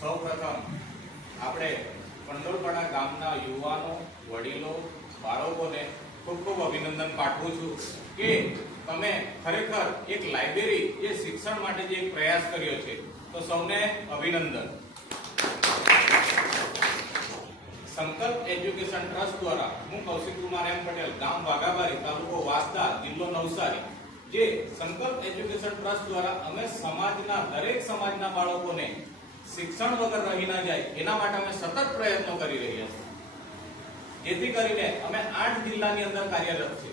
સૌપ્રથમ આપણે કંડોલપાડા ગામના યુવાનો, વડીલો, બાળકોને ખૂબ ખૂબ અભિનંદન પાઠવું છું કે તમે ખરેખર એક લાઇબ્રેરી જે શિક્ષણ માટે જે એક પ્રયાસ કર્યો છે, તો સૌને અભિનંદન। સંકલ્પ એજ્યુકેશન ટ્રસ્ટ દ્વારા હું કૌશિક કુમાર એમ પટેલ, ગામ વાઘાબારી, તાલુકો વાંસદા, જિલ્લો નવસારી, જે સંકલ્પ એજ્યુકેશન ટ્રસ્ટ દ્વારા અમે સમાજના દરેક સમાજના બાળકોને શિક્ષણ વગર રહી ના જાય એના માટે અમે સતત પ્રયત્નો કરી રહ્યા છીએ, જેથી કરીને અમે 8 જિલ્લાની અંદર કાર્યરત છે।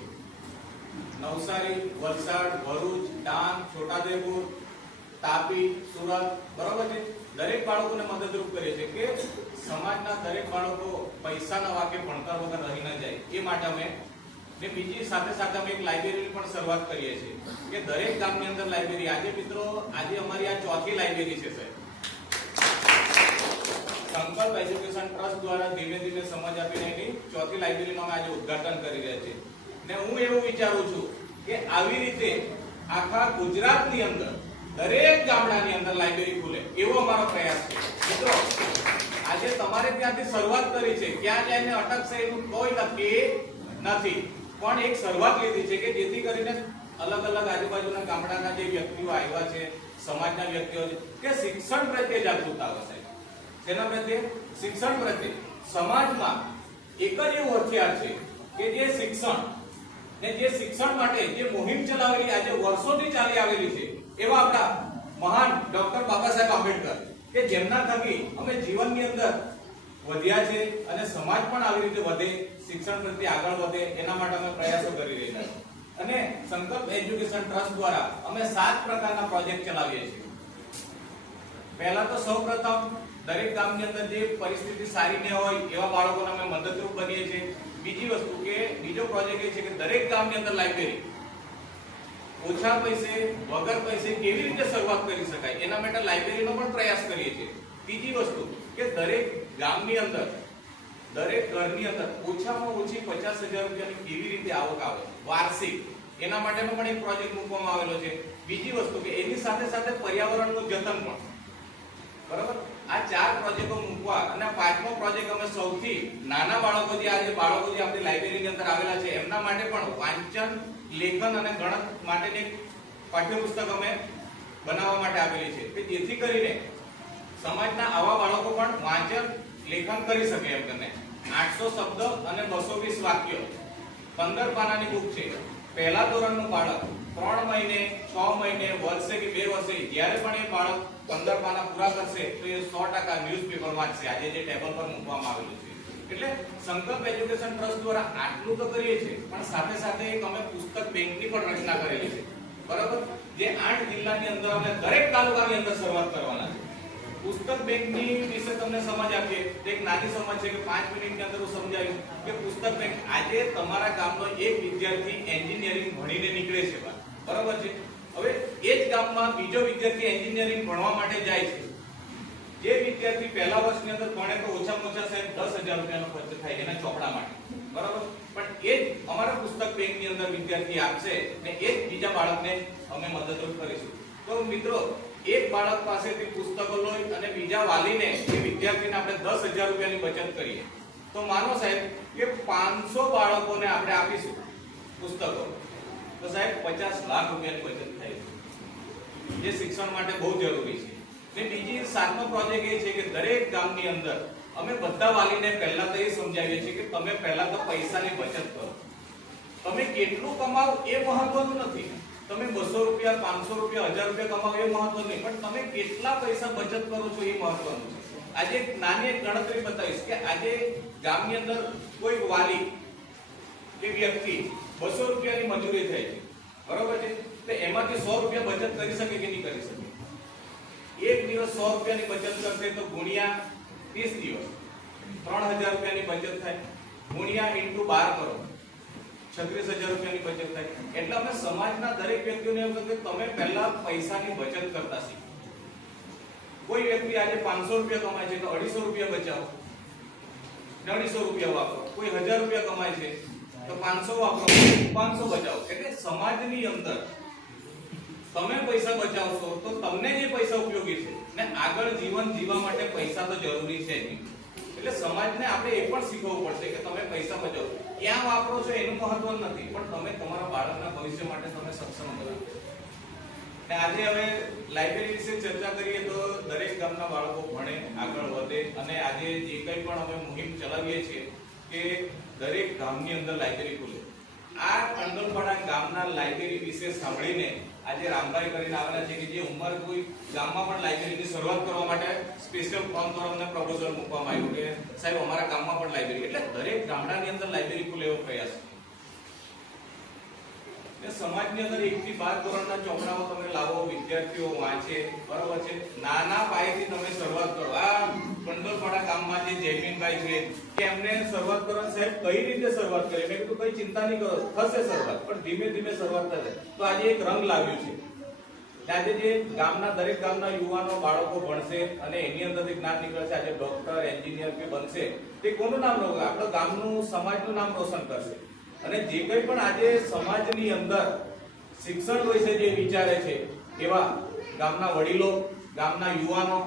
નવસારી, વલસાડ, ભરૂચ, ડાંગ, છોટાઉદેપુર, તાપી, સુરત, બરોબર છે। દરેક બાળકોને મદદરૂપ કરીએ છીએ કે સમાજના દરેક બાળકો પૈસાના વાકે ભણતર વગર રહી ના જાય એ માટે અમે ને બીજી સાથે સાથે અમે એક લાઇબ્રેરીની પણ શરૂઆત કરીએ છીએ કે દરેક ગામની અંદર લાઇબ્રેરી। આજે મિત્રો આજે અમારી આ ચોથી લાઇબ્રેરી છે સાહેબ। સંકલ્પ એજ્યુકેશન ટ્રસ્ટ દ્વારા ધીમે ધીમે સમજ આપીને એની ચોથી લાઇબ્રેરીનું અમે આજે ઉદ્ઘાટન કરી રહ્યા છીએ ને હું એવું વિચારું છું કે આવી રીતે આખા ગુજરાતની અંદર દરેક ગામડાની અંદર લાઇબ્રેરી ખુલે એવો અમારો પ્રયાસ છે। મિત્રો આજે તમારે ત્યાંથી શરૂઆત કરી છે, ક્યાં જઈને અટકશે એનું કોઈ નક્કી નથી, પણ એક શરૂઆત લીધી છે કે જેથી કરીને અલગ અલગ આજુબાજુના ગામડાના જે વ્યક્તિઓ આવ્યા છે, સમાજના વ્યક્તિઓ છે કે શિક્ષણ પ્રત્યે જાગૃતતા આવે છે। તેના પ્રત્યે શિક્ષણ પ્રત્યે સમાજમાં એક જ એવું હથિયાર છે કે જે શિક્ષણ ને જે શિક્ષણ માટે જે મુહિમ ચલાવેલી આજે વર્ષોથી ચાલી આવેલી છે એવા આપણા મહાન ડોક્ટર બાબા સાહેબ આંબેડકર કે જેમના થકી અમે જીવનની અંદર વધ્યા છે અને સમાજ પણ આવી રીતે વધે, શિક્ષણ પ્રત્યે આગળ વધે એના માટે અમે પ્રયાસો કરી રહ્યા છીએ। અને સંકલ્પ એજ્યુકેશન ટ્રસ્ટ દ્વારા અમે 7 પ્રકારના પ્રોજેક્ટ ચલાવીએ છીએ। પહેલા તો સૌપ્રથમ દરેક ગામની અંદર જે પરિસ્થિતિ સારી ન હોય એવા બાળકોને અમે મદદરૂપ બનીએ છીએ। બીજી વસ્તુ કે બીજો પ્રોજેક્ટ એ છે કે દરેક ગામની અંદર લાઇબ્રેરી ઓછા પૈસે વગર પૈસે કેવી રીતે શરૂઆત કરી શકાય એના માટે લાઇબ્રેરીનો પણ પ્રયાસ કરીએ છીએ। ત્રીજી વસ્તુ કે દરેક ગામની અંદર દરેક ઘરની અંદર ઓછામાં ઓછી 50,000 રૂપિયાની કેવી રીતે આવક આવે વાર્ષિક, એના માટેનો પણ એક પ્રોજેક્ટ મૂકવામાં આવેલો છે। બીજી વસ્તુ કે એની સાથે સાથે પર્યાવરણનું જતન પણ, બરાબર, આ 4 પ્રોજેક્ટો મૂકવા અને 5મો પ્રોજેક્ટ અમે સૌથી નાના બાળકો જે આપણી લાઇબ્રેરીની અંદર આવેલા છે એમના માટે પણ વાંચન, લેખન અને ગણત માટેની પાઠ્યપુસ્તક અમે બનાવવા માટે આપેલી છે કે જેથી કરીને સમાજના આવા બાળકો પણ વાંચન લેખન કરી શકે એમ કરીને 800 શબ્દ અને 220 વાક્યો 15 પાનાની બુક છે। પહેલા ધોરણનું બાળક 3 મહિને, 6 મહિને, વર્ષે કે 2 વર્ષે જ્યારે પણ એ બાળક 15 પાના પૂરા કરશે તો એ 100% ન્યૂઝપેપર વાંચશે, આજે જે ટેબલ પર મૂકવામાં આવેલું છે। એટલે સંકલ્પ એજ્યુકેશન ટ્રસ્ટ દ્વારા આટલું તો કરીએ છીએ પણ સાથે સાથે એક અમે પુસ્તક બેંકની પણ રચના કરેલી છે, બરાબર, જે 8 જિલ્લાની અંદર અમે દરેક તાલુકાની અંદર શરૂઆત કરવાના છે। પુસ્તક બેંકની વિશે તમને સમજ આપીએ તો એક નાની સમજ છે કે 5 મિનિટની અંદર હું સમજાવીશ કે પુસ્તક બેંક આજે તમારા ગામનો એક વિદ્યાર્થી એન્જિનિયરિંગ ભણીને નીકળે છે, બરાબર છે, હવે એ જ ગામમાં બીજો વિદ્યાર્થી એન્જિનિયરિંગ ભણવા માટે જાય છે। જે વિદ્યાર્થી પહેલા વર્ષની અંદર ભણે તો ઓછામાં ઓછા સાહેબ 10,000 રૂપિયાનો ખર્ચ થાય એના ચોપડા માટે, બરાબર, પણ એ જ અમારા પુસ્તક બેંકની અંદર વિદ્યાર્થી આપશે ને એ જ બીજા બાળકને અમે મદદરૂપ કરીશું। તો મિત્રો એક બાળક પાસેથી પુસ્તકો લઈ અને બીજા વાલીને એ વિદ્યાર્થીને આપણે 10,000 રૂપિયાની બચત કરીએ તો માનો સાહેબ કે 500 બાળકોને આપણે આપીશું પુસ્તકો તો સાહેબ 50 લાખ રૂપિયાની બચત થાય છે, જે શિક્ષણ માટે બહુ જરૂરી છે। ને બીજી 7મો પ્રોજેક્ટ એ છે કે દરેક ગામની અંદર અમે બધા વાલીને પહેલા તો એ સમજાવીએ છીએ કે તમે પહેલા તો પૈસાની બચત કરો, તમે કેટલું કમાવો એ મહત્વનું નથી, તમે 200 રૂપિયા, 500 રૂપિયા, 1000 રૂપિયા કમાવો એ મહત્વનું નહીં, પણ તમે કેટલા પૈસા બચત કરો છો એ મહત્વનું છે। આજે નાની એક ગણતરી બતાવીશ કે આજે ગામની અંદર કોઈ વાલી કે વ્યક્તિ 200 રૂપિયાની મજૂરી થાય છે, બરોબર છે, તો એમાંથી 100 રૂપિયા બચત કરી શકે કે નહીં કરી શકે? એક દિવસ 100 રૂપિયાની બચત કરશે તો ગુણ્યા 30 દિવસ 3000 રૂપિયાની બચત થાય, ગુણ્યા × 12 કરો 36,000 રૂપિયાની બચત થાય। એટલે અમે સમાજના દરેક વ્યક્તિઓને એમ કહ્યું કે તમે પહેલા પૈસાની બચત કરતા શીખો। કોઈ વ્યક્તિ આજે 500 રૂપિયા કમાય છે તો 250 રૂપિયા બચાવો, 250 રૂપિયા વાપરો, કોઈ 1000 રૂપિયા કમાય છે તો 500 વાપરો, 500 બચાવો। એટલે સમાજની અંદર તમે પૈસા બચાવશો તો તમને જે પૈસા ઉપયોગી છે ને આગળ જીવન જીવવા માટે પૈસા તો જરૂરી છે જ. એટલે સમાજને આપણે એ પણ શીખવવું પડશે કે તમે પૈસા બચાવો, ક્યાં વાપરો છો એનું મહત્વ નથી, પણ તમે તમારા બાળકના ભવિષ્ય માટે તમે સક્ષમ બનાવો. ને આજે હવે લાઇબ્રેરી વિશે ચર્ચા કરીએ તો દરેક ગામના બાળકો ભણે, આગળ વધે, અને આજે જે કંઈ પણ અમે મુહિમ ચલાવીએ છીએ કે દરેક ગામની અંદર લાઇબ્રેરી ખુલે. આ કંડોલપાડા ગામના લાઇબ્રેરી વિશે સાંભળીને આજે રામભાઈ કરીને આવેલા છે કે જે ઉંમર કોઈ ગામમાં પણ લાઇબ્રેરીની શરૂઆત કરવા માટે સ્પેશિયલ ફોન દ્વારા અમને પ્રપોઝલ મૂકવામાં આવ્યું કે સાહેબ અમારા ગામમાં પણ લાઇબ્રેરી, એટલે દરેક ગામડાની અંદર લાઇબ્રેરી ખુલે એવો પ્રયાસ છે. સમાજની અંદર 1 થી 12 ધોરણના ચોપડાઓ તમે લાવો, વિદ્યાર્થીઓ વાંચે, બરોબર છે. નાના પાયેથી તમે શરૂઆત કરો. આ કંડોલપાડા ગામમાં જે જયમીનભાઈ છે કે એમને શરૂઆત કરો, સાહેબ કઈ રીતે શરૂઆત કરી? મેં કીધું કઈ ચિંતા નહીં કરો, થશે શરૂઆત, પણ ધીમે ધીમે શરૂઆત થશે. તો આજે એક રંગ લાવ્યું છે. આજે જે ગામના દરેક ગામના યુવાનો બાળકો ભણશે અને એની અંદરથી જ્ઞાન નીકળશે. આજે ડોક્ટર, એન્જિનિયર કે બનશે, તે કોનું નામ રોશન? આપણું ગામનું, સમાજનું નામ રોશન કરશે. અને જે કંઈ પણ આજે સમાજની અંદર શિક્ષણ વિશે જે વિચારે છે એવા ગામના વડીલો, ગામના યુવાનો,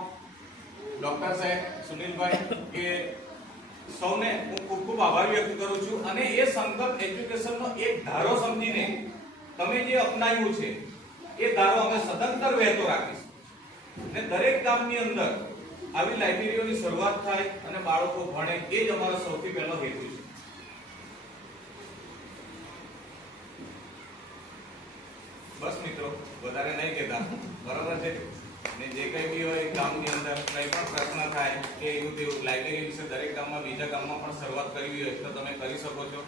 ડોક્ટર સાહેબ, સુનિલભાઈ, કે સૌને હું ખૂબ ખૂબ આભાર વ્યક્ત કરું છું. અને એ સંકલ્પ એજ્યુકેશનનો એક ધારો સમજીને તમે જે અપનાવ્યું છે એ ધારો અમે સદંતર વહેતો રાખીશું. ને દરેક ગામની અંદર આવી લાઇબ્રેરીઓની શરૂઆત થાય અને બાળકો ભણે, એ જ અમારો સૌથી પહેલો હેતુ છે. બસ મિત્રો, વધારે નહીં કહેતા, બરાબર છે. ને જે કંઈ બી હોય ગામની અંદર કંઈ પણ પ્રશ્ન થાય કે એવું તેવું લાઇબ્રેરી વિશે દરેક ગામમાં, બીજા ગામમાં પણ શરૂઆત કરવી હોય તો તમે કરી શકો છો.